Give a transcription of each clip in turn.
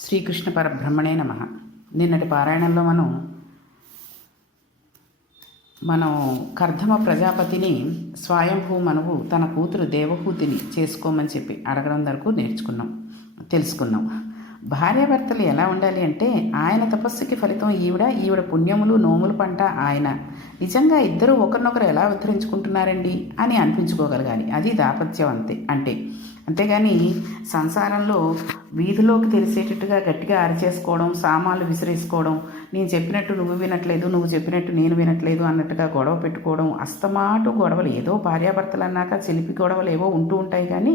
శ్రీకృష్ణ పరబ్రహ్మణే నమః. నిన్నటి పారాయణంలో మనం కర్ధమ ప్రజాపతిని స్వయంభూ మనువు తన కూతురు దేవహూతిని చేసుకోమని చెప్పి అడగడం వరకు తెలుసుకున్నాం. భార్యాభర్తలు ఎలా ఉండాలి అంటే, ఆయన తపస్సుకి ఫలితం ఈవిడ పుణ్యములు నోములు పంట ఆయన. నిజంగా ఇద్దరు ఒకరినొకరు ఎలా ఉద్ధరించుకుంటున్నారండి అని అనిపించుకోగలగాలి. అది దాపత్యం అంతేగాని సంసారంలో వీధిలోకి తెలిసేటట్టుగా గట్టిగా అరిచేసుకోవడం, సామాన్లు విసిరేసుకోవడం, నేను చెప్పినట్టు నువ్వు వినట్లేదు, నువ్వు చెప్పినట్టు నేను వినట్లేదు అన్నట్టుగా గొడవ పెట్టుకోవడం, అస్తమాటు గొడవలు. ఏదో భార్యాభర్తలు అన్నాక చిలిపి గొడవలు ఏవో ఉంటూ ఉంటాయి, కానీ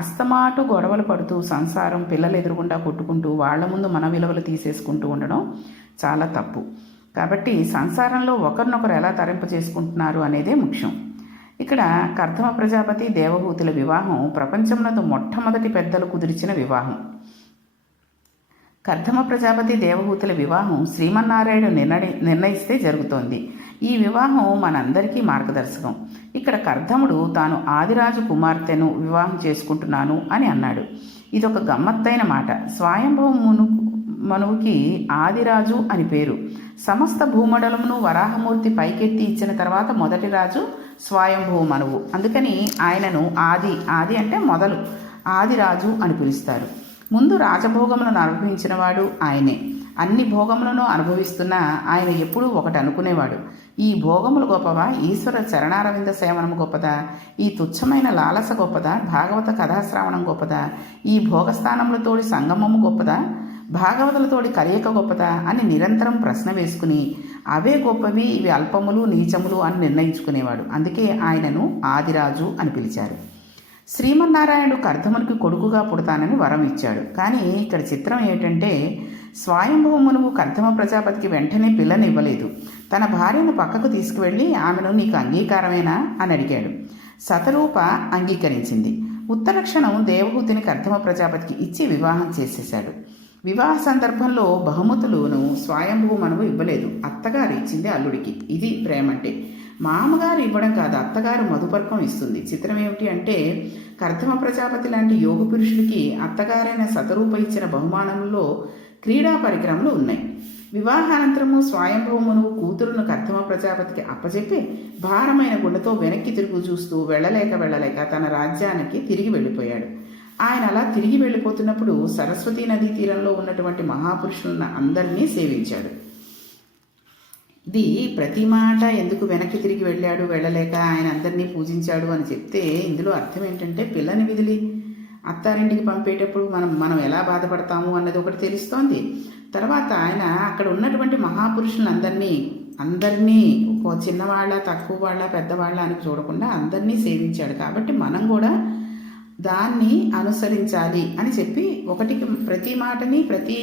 అస్తమాటు గొడవలు పడుతూ సంసారం పిల్లలు ఎదురుగుండా కొట్టుకుంటూ వాళ్ళ ముందు మన విలువలు తీసేసుకుంటూ ఉండడం చాలా తప్పు. కాబట్టి సంసారంలో ఒకరినొకరు ఎలా తరింప చేసుకుంటున్నారు అనేదే ముఖ్యం. ఇక్కడ కర్ధమ ప్రజాపతి దేవహూతుల వివాహం ప్రపంచంలో మొట్టమొదటి పెద్దలు కుదిర్చిన వివాహం. కర్ధమ ప్రజాపతి దేవహూతుల వివాహం శ్రీమన్నారాయణుడు నిర్ణయిస్తే జరుగుతోంది. ఈ వివాహం మనందరికీ మార్గదర్శకం. ఇక్కడ కర్ధముడు తాను ఆదిరాజు కుమార్తెను వివాహం చేసుకుంటున్నాను అని అన్నాడు. ఇదొక గమ్మత్తైన మాట. స్వయంభవ మనువుకి ఆదిరాజు అని పేరు. సమస్త భూమండలమును వరాహమూర్తి పైకెత్తి ఇచ్చిన తర్వాత మొదటి రాజు స్వయంభవ మనువు. అందుకని ఆయనను ఆది అంటే మొదలు, ఆదిరాజు అని పిలుస్తారు. ముందు రాజభోగములను అనుభవించినవాడు ఆయనే. అన్ని భోగములను అనుభవిస్తున్న ఆయన ఎప్పుడూ ఒకటి అనుకునేవాడు: ఈ భోగములు గొప్పవా, ఈశ్వర చరణారవింద సేవనము గొప్పదా, ఈ తుచ్చమైన లాలస గొప్పదా, భాగవత కథాశ్రావణం గొప్పదా, ఈ భోగస్థానములతోడి సంగమము గొప్పదా, భాగవతులతోడి కలయిక గొప్పదా అని నిరంతరం ప్రశ్న వేసుకుని అవే గొప్పవి, ఇవి అల్పములు నీచములు అని నిర్ణయించుకునేవాడు. అందుకే ఆయనను ఆదిరాజు అని పిలిచారు. శ్రీమన్నారాయణుడు కర్ధమునికి కొడుకుగా పుడతానని వరం ఇచ్చాడు. కానీ ఇక్కడ చిత్రం ఏంటంటే, స్వయంభవ మనువు కర్ధమ ప్రజాపతికి వెంటనే పిల్లని ఇవ్వలేదు. తన భార్యను పక్కకు తీసుకువెళ్ళి ఆమెను నీకు అంగీకారమేనా అని అడిగాడు. శతరూప అంగీకరించింది. ఉత్తరక్షణం దేవహూతిని కర్ధమ ప్రజాపతికి ఇచ్చి వివాహం చేసేశాడు. వివాహ సందర్భంలో బహుమతులను స్వయంభవ మనువు ఇవ్వలేదు, అత్తగారు ఇచ్చింది అల్లుడికి. ఇది ప్రేమంటే. మామగారు ఇవ్వడం కాదు, అత్తగారు మధుపర్కం ఇస్తుంది. చిత్రం ఏమిటి అంటే, కర్ధమ ప్రజాపతి లాంటి యోగ పురుషుడికి అత్తగారైన శతరూప ఇచ్చిన బహుమానంలో క్రీడా పరికరములు ఉన్నాయి. వివాహానంతరము స్వయంభవ మనువు కూతురును కర్ధమ ప్రజాపతికి అప్పచెప్పి భారమైన గుండెతో వెనక్కి తిరుగు చూస్తూ వెళ్ళలేక తన రాజ్యానికి తిరిగి వెళ్ళిపోయాడు. ఆయన అలా తిరిగి వెళ్ళిపోతున్నప్పుడు సరస్వతీ నదీ తీరంలో ఉన్నటువంటి మహాపురుషులను అందరినీ సేవించాడు. ఇది ప్రతి మాట ఎందుకు వెనక్కి తిరిగి వెళ్ళలేక ఆయన అందరినీ పూజించాడు అని చెప్తే, ఇందులో అర్థం ఏంటంటే, పిల్లని విదిలి అత్తారింటికి పంపేటప్పుడు మనం ఎలా బాధపడతాము అన్నది ఒకటి తెలుస్తోంది. తర్వాత ఆయన అక్కడ ఉన్నటువంటి మహాపురుషులను అందరినీ చిన్నవాళ్ళ, తక్కువ వాళ్ళ, పెద్దవాళ్ళ అని చూడకుండా అందరినీ సేవించాడు. కాబట్టి మనం కూడా దాన్ని అనుసరించాలి అని చెప్పి ప్రతి మాటని ప్రతి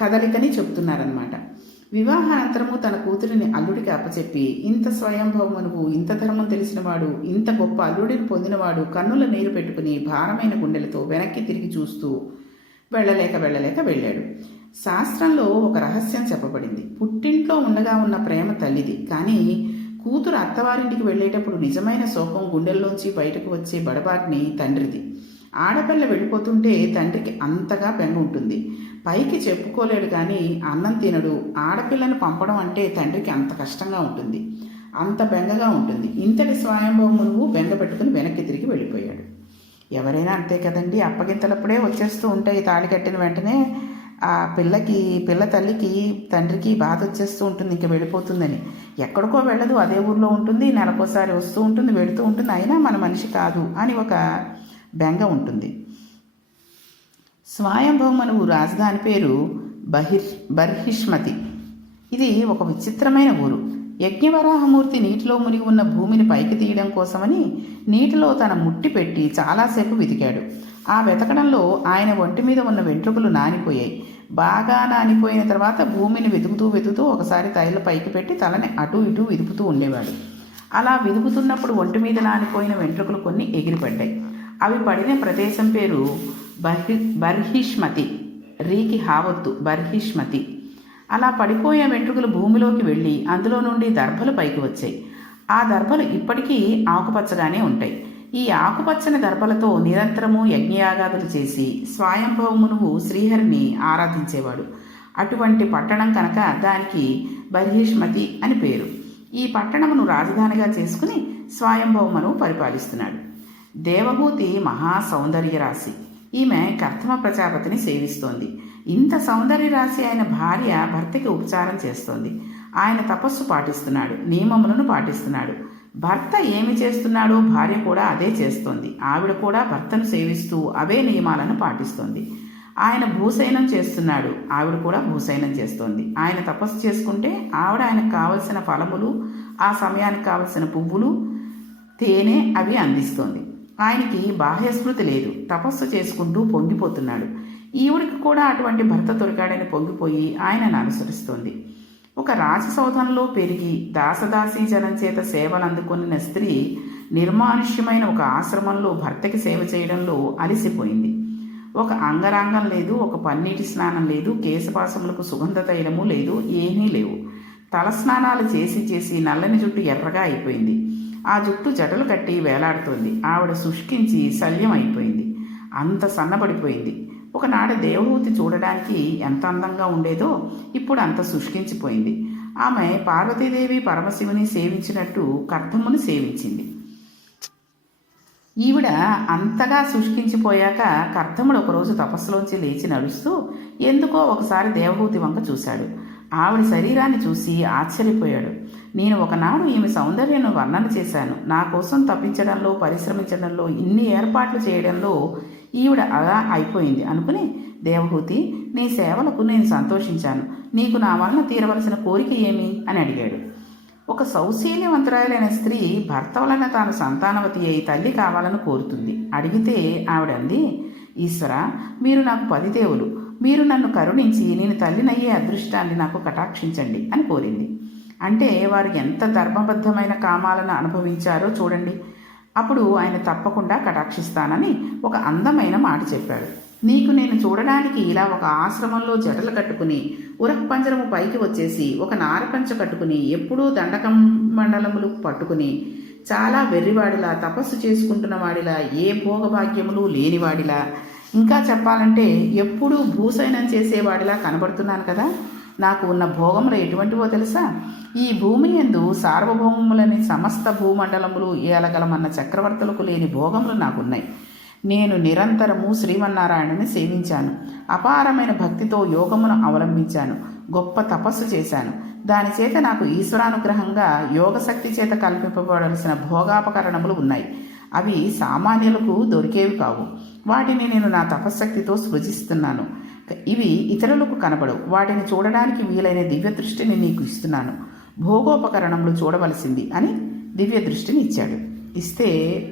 కదలికని చెప్తున్నారనమాట. వివాహానంతరము తన కూతురిని అల్లుడికి అప్పచెప్పి, ఇంత స్వయంభవ మనువు, ఇంత ధర్మం తెలిసినవాడు, ఇంత గొప్ప అల్లుడిని పొందినవాడు కన్నుల నీరు పెట్టుకుని భారమైన గుండెలతో వెనక్కి తిరిగి చూస్తూ వెళ్ళలేక వెళ్ళాడు. శాస్త్రంలో ఒక రహస్యం చెప్పబడింది. పుట్టింట్లో ఉండగా ఉన్న ప్రేమ తల్లిది, కానీ కూతురు అత్తవారింటికి వెళ్ళేటప్పుడు నిజమైన శోకం గుండెల్లోంచి బయటకు వచ్చే బడబాగ్ని తండ్రిది. ఆడపిల్ల వెళ్ళిపోతుంటే తండ్రికి అంతగా బెంగ ఉంటుంది. పైకి చెప్పుకోలేడు, కానీ అన్నం తినడు. ఆడపిల్లను పంపడం అంటే తండ్రికి అంత కష్టంగా ఉంటుంది, అంత బెంగగా ఉంటుంది. ఇంతటి స్వయంభవ మనువు బెంగ పెట్టుకుని వెనక్కి తిరిగి వెళ్ళిపోయాడు. ఎవరైనా అంతే కదండి, అప్పగింతలప్పుడే వచ్చేస్తూ ఉంటాయి. తాళి కట్టిన వెంటనే ఆ పిల్ల తల్లికి తండ్రికి బాధ వచ్చేస్తూ ఉంటుంది, ఇంక వెళ్ళిపోతుందని. ఎక్కడికో వెళ్ళదు, అదే ఊర్లో ఉంటుంది, నెలకోసారి వస్తూ ఉంటుంది, వెళుతూ ఉంటుంది. అయినా మన మనిషి కాదు అని ఒక బెంగ ఉంటుంది. స్వయంభవ మనువు రాజధాని పేరు బర్హిష్మతి. ఇది ఒక విచిత్రమైన ఊరు. యజ్ఞవరాహమూర్తి నీటిలో మునిగి ఉన్న భూమిని పైకి తీయడం కోసమని నీటిలో తన ముట్టి పెట్టి చాలాసేపు వెతికాడు. ఆ వెతకడంలో ఆయన ఒంటి మీద ఉన్న వెంట్రుకలు నానిపోయాయి. బాగా నానిపోయిన తర్వాత భూమిని వెతుకుతూ ఒకసారి తైల పైకి పెట్టి తలని అటు ఇటు విదుపుతూ ఉండేవాడు. అలా విదుపుతున్నప్పుడు ఒంటి మీద నానిపోయిన వెంట్రుకలు కొన్ని ఎగిరిపడ్డాయి. అవి పడిన ప్రదేశం పేరు బర్హిష్మతి. రీకి హావత్తు బర్హిష్మతి. అలా పడిపోయే వెంట్రుకలు భూమిలోకి వెళ్ళి అందులో నుండి దర్భలు పైకి వచ్చాయి. ఆ దర్భలు ఇప్పటికీ ఆకుపచ్చగానే ఉంటాయి. ఈ ఆకుపచ్చని దర్భలతో నిరంతరము యజ్ఞయాగాదులు చేసి స్వయంభవమునువు శ్రీహరిని ఆరాధించేవాడు. అటువంటి పట్టణం కనుక దానికి బర్హిష్మతి అని పేరు. ఈ పట్టణమును రాజధానిగా చేసుకుని స్వయంభవమును పరిపాలిస్తున్నాడు. దేవహూతి మహా సౌందర్య రాశి. ఈమె కర్తమ ప్రజాపతిని సేవిస్తోంది. ఇంత సౌందర్య రాశి అయిన భార్య భర్తకి ఉపచారం చేస్తోంది. ఆయన తపస్సు పాటిస్తున్నాడు, నియమములను పాటిస్తున్నాడు. భర్త ఏమి చేస్తున్నాడో భార్య కూడా అదే చేస్తోంది. ఆవిడ కూడా భర్తను సేవిస్తూ అవే నియమాలను పాటిస్తోంది. ఆయన భూశయనం చేస్తున్నాడు, ఆవిడ కూడా భూశయనం చేస్తోంది. ఆయన తపస్సు చేసుకుంటే ఆవిడ ఆయనకు కావలసిన ఫలములు, ఆ సమయానికి కావలసిన పువ్వులు, తేనె అవి అందిస్తోంది. ఆయనకి బాహ్యస్మృతి లేదు, తపస్సు చేసుకుంటూ పొంగిపోతున్నాడు. ఈవిడికి కూడా అటువంటి భర్త దొరికాడని పొంగిపోయి ఆయనను అనుసరిస్తోంది. ఒక రాజసౌధంలో పెరిగి దాసదాసీ జనం చేత సేవలు అందుకున్న స్త్రీ నిర్మానుష్యమైన ఒక ఆశ్రమంలో భర్తకి సేవ చేయడంలో అలిసిపోయింది. ఒక అంగరాంగం లేదు, ఒక పన్నీటి స్నానం లేదు, కేశపాసములకు సుగంధ తైలము లేదు, ఏమీ లేవు. తలస్నానాలు చేసి చేసి నల్లని జుట్టు ఎర్రగా అయిపోయింది. ఆ జుట్టు జటలు కట్టి వేలాడుతోంది. ఆవిడ శుష్కించి శల్యం అయిపోయింది, అంత సన్నబడిపోయింది. ఒకనాడు దేవహూతి చూడడానికి ఎంత అందంగా ఉండేదో ఇప్పుడు అంత శుష్కించిపోయింది. ఆమె పార్వతీదేవి పరమశివుని సేవించినట్టు కర్దముని సేవించింది. ఈవిడ అంతగా శుష్కించిపోయాక కర్దముడు ఒకరోజు తపస్సులోంచి లేచి నడుస్తూ ఎందుకో ఒకసారి దేవహూతి వంక చూశాడు. ఆవిడ శరీరాన్ని చూసి ఆశ్చర్యపోయాడు. నేను ఒకనాడు ఈమె సౌందర్యాన్ని వర్ణన చేశాను. నా కోసం తప్పించడంలో, పరిశ్రమించడంలో, ఇన్ని ఏర్పాట్లు చేయడంలో ఈవిడ అలా అయిపోయింది అనుకుని, దేవహూతి, నీ సేవలకు నేను సంతోషించాను. నీకు నా వలన తీరవలసిన కోరిక ఏమి అని అడిగాడు. ఒక సౌశీల్యవంతురాలైన స్త్రీ భర్త వలన తాను సంతానవతి అయి తల్లి కావాలని కోరుతుంది. అడిగితే ఆవిడంది, ఈశ్వర, మీరు నాకు 10 దేవులు, మీరు నన్ను కరుణించి నేను తల్లినయ్యే అదృష్టాన్ని నాకు కటాక్షించండి అని కోరింది. అంటే వారు ఎంత ధర్మబద్ధమైన కామాలను అనుభవించారో చూడండి. అప్పుడు ఆయన తప్పకుండా కటాక్షిస్తానని ఒక అందమైన మాట చెప్పాడు. నీకు నేను చూడడానికి ఇలా ఒక ఆశ్రమంలో జటలు కట్టుకుని ఉరఃపంజరము పైకి వచ్చేసి ఒక నారపంచ కట్టుకుని ఎప్పుడూ దండకం మండలములు పట్టుకుని చాలా వెర్రివాడిలా తపస్సు చేసుకుంటున్న వాడిలా ఏ భోగభాగ్యములు లేనివాడిలా, ఇంకా చెప్పాలంటే ఎప్పుడూ భూశయనం చేసేవాడిలా కనబడుతున్నాను కదా. నాకు ఉన్న భోగములు ఎటువంటివో తెలుసా? ఈ భూమి యందు సార్వభౌములని సమస్త భూమండలములు ఏలగలమన్న చక్రవర్తులకు లేని భోగములు నాకున్నాయి. నేను నిరంతరము శ్రీమన్నారాయణని సేవించాను. అపారమైన భక్తితో యోగమును అవలంబించాను. గొప్ప తపస్సు చేశాను. దానిచేత నాకు ఈశ్వరానుగ్రహంగా యోగశక్తి చేత కల్పింపబడాల్సిన భోగాపకరణములు ఉన్నాయి. అవి సామాన్యులకు దొరికేవి కావు. వాటిని నేను నా తపశ్శక్తితో సృజిస్తున్నాను. ఇవి ఇతరులకు కనబడవు. వాటిని చూడడానికి వీలైన దివ్య దృష్టిని నీకు ఇస్తున్నాను. భోగోపకరణములు చూడవలసింది అని దివ్య దృష్టిని ఇచ్చాడు. ఇస్తే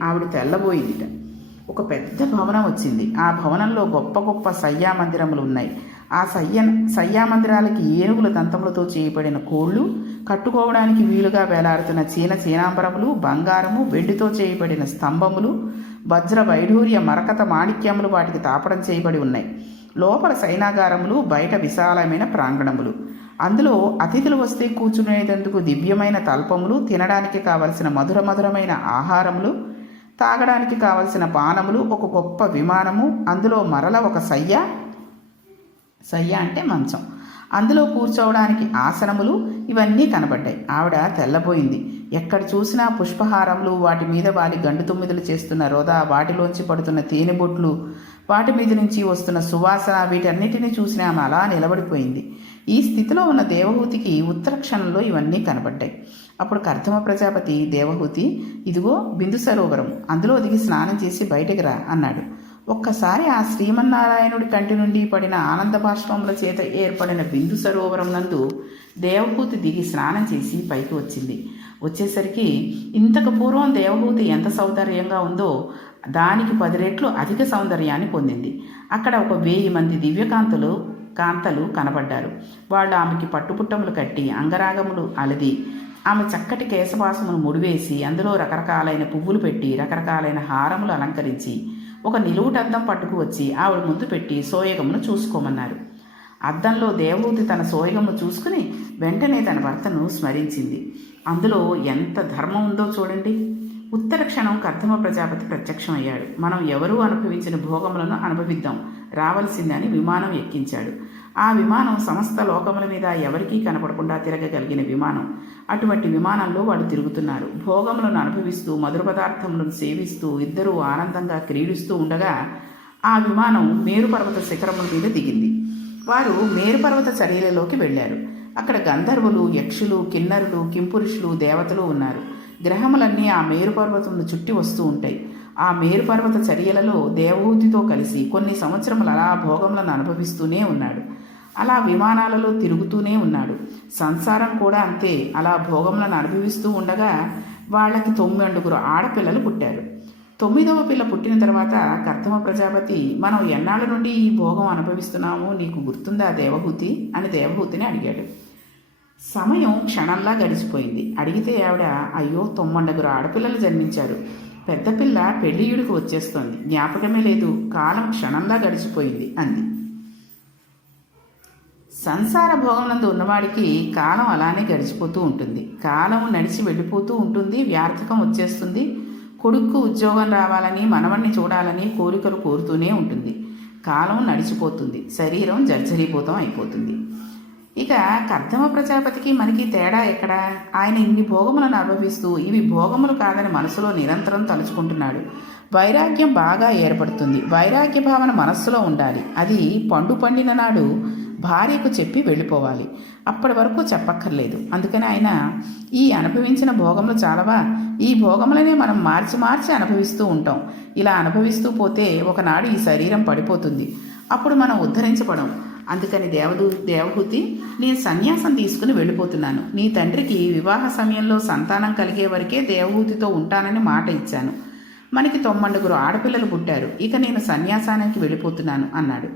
ఆవిడ తెల్లబోయిందిట. ఒక పెద్ద భవనం వచ్చింది. ఆ భవనంలో గొప్ప గొప్ప శయ్యామందిరములు ఉన్నాయి. ఆ శయ్యామందిరాలకి ఏనుగుల దంతములతో చేయబడిన కోళ్ళు, కట్టుకోవడానికి వీలుగా వేలాడుతున్న చీనాంబరములు, బంగారము, వెండితో చేయబడిన స్తంభములు, వజ్ర వైఢూర్య మరకత మాణిక్యములు వాటికి తాపడం చేయబడి ఉన్నాయి. లోపల శయనాగారములు, బయట విశాలమైన ప్రాంగణములు. అందులో అతిథులు వస్తే కూర్చునేందుకు దివ్యమైన తల్పములు, తినడానికి కావలసిన మధురమైన ఆహారములు, తాగడానికి కావలసిన పానములు, ఒక గొప్ప విమానము, అందులో మరల ఒక శయ్య అంటే మంచం, అందులో కూర్చోవడానికి ఆసనములు, ఇవన్నీ కనబడ్డాయి. ఆవిడ తెల్లబోయింది. ఎక్కడ చూసినా పుష్పహారములు, వాటి మీద వాలి గండు తుమ్మిదలు చేస్తున్న రోదా, వాటిలోంచి పడుతున్న తేనెబొట్లు, వాటి మీద నుంచి వస్తున్న సువాసన, వీటన్నిటినీ చూసిన ఆమె అలా నిలబడిపోయింది. ఈ స్థితిలో ఉన్న దేవహూతికి ఉత్తర క్షణంలో ఇవన్నీ కనబడ్డాయి. అప్పుడు కర్దమ ప్రజాపతి, దేవహూతి, ఇదిగో బిందు సరోవరం, అందులో దిగి స్నానం చేసి బయటకు రా అన్నాడు. ఒక్కసారి ఆ శ్రీమన్నారాయణుడి కంటి నుండి పడిన ఆనంద బాష్పముల చేత ఏర్పడిన బిందు సరోవరం నందు దేవహూతి దిగి స్నానం చేసి పైకి వచ్చింది. వచ్చేసరికి ఇంతకు పూర్వం దేవహూతి ఎంత సౌందర్యంగా ఉందో దానికి 10 రెట్లు అధిక సౌందర్యాన్ని పొందింది. అక్కడ ఒక 1000 మంది కాంతలు కనబడ్డారు. వాళ్ళు ఆమెకి పట్టుపుట్టములు కట్టి అంగరాగములు అలది ఆమె చక్కటి కేశపాసమును ముడివేసి అందులో రకరకాలైన పువ్వులు పెట్టి రకరకాలైన హారములు అలంకరించి ఒక నిలువుటద్దం పట్టుకు వచ్చి ఆవిడ ముందు పెట్టి సోయగమును చూసుకోమన్నారు. అద్దంలో దేవహూతి తన సోయగమును చూసుకుని వెంటనే తన భర్తను స్మరించింది. అందులో ఎంత ధర్మం ఉందో చూడండి. ఉత్తర క్షణం కర్దమ ప్రజాపతి ప్రత్యక్షమయ్యాడు. మనం ఎవరూ అనుభవించిన భోగములను అనుభవిద్దాం రావలసిందని విమానం ఎక్కించాడు. ఆ విమానం సమస్త లోకముల మీద ఎవరికీ కనపడకుండా తిరగగలిగిన విమానం. అటువంటి విమానంలో వాళ్ళు తిరుగుతున్నారు. భోగములను అనుభవిస్తూ మధుర పదార్థములను సేవిస్తూ ఇద్దరూ ఆనందంగా క్రీడిస్తూ ఉండగా ఆ విమానం మేరుపర్వత శిఖరముల మీద దిగింది. వారు మేరుపర్వత చర్యలలోకి వెళ్ళారు. అక్కడ గంధర్వులు, యక్షులు, కిన్నరులు, కింపురుషులు, దేవతలు ఉన్నారు. గ్రహములన్నీ ఆ మేరుపర్వతంను చుట్టి వస్తూ ఉంటాయి. ఆ మేరుపర్వత చర్యలలో దేవహూతితో కలిసి కొన్ని సంవత్సరములు అలా భోగములను అనుభవిస్తూనే ఉన్నాడు. అలా విమానాలలో తిరుగుతూనే ఉన్నాడు. సంసారం కూడా అంతే. అలా భోగములను అనుభవిస్తూ ఉండగా వాళ్ళకి 9 ఆడపిల్లలు పుట్టారు. 9వ పిల్ల పుట్టిన తర్వాత కర్దమ ప్రజాపతి, మనం ఎన్నాళ్ళ నుండి ఈ భోగం అనుభవిస్తున్నాము, నీకు గుర్తుందా దేవహూతి అని దేవహూతిని అడిగాడు. సమయం క్షణంలా గడిచిపోయింది. అడిగితే ఆవిడ, అయ్యో 9 ఆడపిల్లలు జన్మించారు. పెద్ద పిల్ల పెళ్ళియుడికి వచ్చేస్తోంది. జ్ఞాపకమే లేదు. కాలం క్షణంలా గడిచిపోయింది అంది. సంసార భోగమునందు ఉన్నవాడికి కాలం అలానే గడిచిపోతూ ఉంటుంది. కాలం నడిచి వెళ్ళిపోతూ ఉంటుంది. వ్యార్థకం వచ్చేస్తుంది. కొడుక్కు ఉద్యోగం రావాలని, మనవణ్ణి చూడాలని కోరికలు కోరుతూనే ఉంటుంది. కాలం నడిచిపోతుంది. శరీరం జర్జరీభూతం అయిపోతుంది. ఇక కర్దమ ప్రజాపతికి మనకి తేడా ఎక్కడా? ఆయన ఇన్ని భోగములను అనుభవిస్తూ ఇవి భోగములు కాదని మనసులో నిరంతరం తలుచుకుంటున్నాడు. వైరాగ్యం బాగా ఏర్పడుతుంది. వైరాగ్య భావన మనస్సులో ఉండాలి. అది పండిన నాడు భార్యకు చెప్పి వెళ్ళిపోవాలి. అప్పటి వరకు చెప్పక్కర్లేదు. అందుకని ఆయన, ఈ అనుభవించిన భోగములు చాలవా? ఈ భోగములనే మనం మార్చి మార్చి అనుభవిస్తూ ఉంటాం. ఇలా అనుభవిస్తూ పోతే ఒకనాడు ఈ శరీరం పడిపోతుంది. అప్పుడు మనం ఉద్ధరించబడం. అందుకని దేవహూతి, నేను సన్యాసం తీసుకుని వెళ్ళిపోతున్నాను. నీ తండ్రికి వివాహ సమయంలో సంతానం కలిగే వరకే దేవహూతితో ఉంటానని మాట ఇచ్చాను. మనకి 9 ఆడపిల్లలు పుట్టారు. ఇక నేను సన్యాసానికి వెళ్ళిపోతున్నాను అన్నాడు.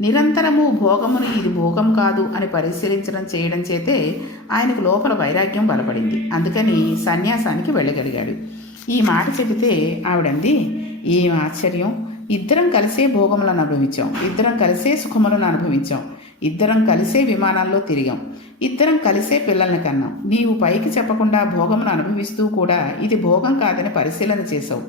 నిరంతరము భోగమును ఇది భోగం కాదు అని పరిశీలించడం చేయడం చేతే ఆయనకు లోపల వైరాగ్యం బలపడింది. అందుకని సన్యాసానికి వెళ్ళగలిగాడు. ఈ మాట చెబితే ఆవిడంది, ఏం ఆశ్చర్యం! ఇద్దరం కలిసే భోగములను అనుభవించాం. ఇద్దరం కలిసే సుఖములను అనుభవించాం. ఇద్దరం కలిసే విమానాల్లో తిరిగాం. ఇద్దరం కలిసే పిల్లల్ని కన్నాం. నీవు పైకి చెప్పకుండా భోగమును అనుభవిస్తూ కూడా ఇది భోగం కాదని పరిశీలన చేశావు.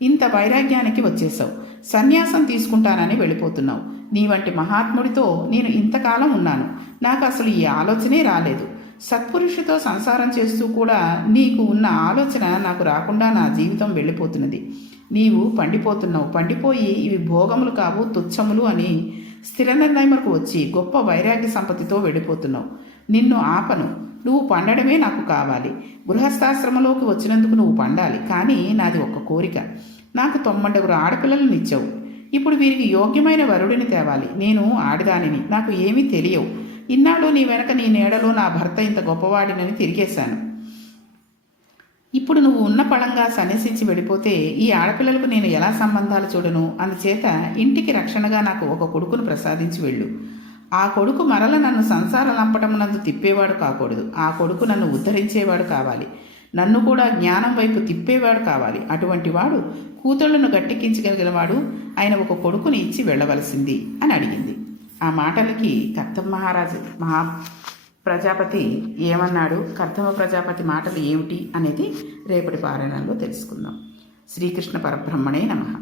ఇంత వైరాగ్యానికి వచ్చేసావు. సన్యాసం తీసుకుంటానని వెళ్ళిపోతున్నావు. నీ వంటి మహాత్ముడితో నేను ఇంతకాలం ఉన్నాను. నాకు అసలు ఈ ఆలోచనే రాలేదు. సత్పురుషుతో సంసారం చేస్తూ కూడా నీకు ఉన్న ఆలోచన నాకు రాకుండా నా జీవితం వెళ్ళిపోతున్నది. నీవు పండిపోతున్నావు. పండిపోయి ఇవి భోగములు కావు, తుచ్చములు అని స్థిర నిర్ణయములకు వచ్చి గొప్ప వైరాగ్య సంపత్తితో వెళ్ళిపోతున్నావు. నిన్ను ఆపను. నువ్వు పండడమే నాకు కావాలి. గృహస్థాశ్రమంలోకి వచ్చినందుకు నువ్వు పండాలి. కానీ నాది ఒక కోరిక. నాకు 9 ఆడపిల్లలను ఇచ్చావు. ఇప్పుడు వీరికి యోగ్యమైన వరుడిని తేవాలి. నేను ఆడదానిని. నాకు ఏమీ తెలియవు. ఇన్నాళ్ళు నీ వెనక నీ నీడలో నా భర్త ఇంత గొప్పవాడినని తిరిగేశాను. ఇప్పుడు నువ్వు ఉన్న పళంగా సన్యసించి వెళ్ళిపోతే ఈ ఆడపిల్లలకు నేను ఎలా సంబంధాలు చూడను? అందుచేత ఇంటికి రక్షణగా నాకు ఒక కొడుకును ప్రసాదించి వెళ్ళు. ఆ కొడుకు మరల నన్ను సంసార లంపటమునందు తిప్పేవాడు కాకూడదు. ఆ కొడుకు నన్ను ఉద్ధరించేవాడు కావాలి. నన్ను కూడా జ్ఞానం వైపు తిప్పేవాడు కావాలి. అటువంటి వాడు కూతుళ్లను గట్టెక్కించగలిగినవాడు ఆయన ఒక కొడుకుని ఇచ్చి వెళ్ళవలసింది అని అడిగింది. ఆ మాటలకి కర్దమ ప్రజాపతి ఏమన్నాడు, కర్దమ ప్రజాపతి మాటలు ఏమిటి అనేది రేపటి పారాయణంలో తెలుసుకుందాం. శ్రీకృష్ణ పరబ్రహ్మణే నమః.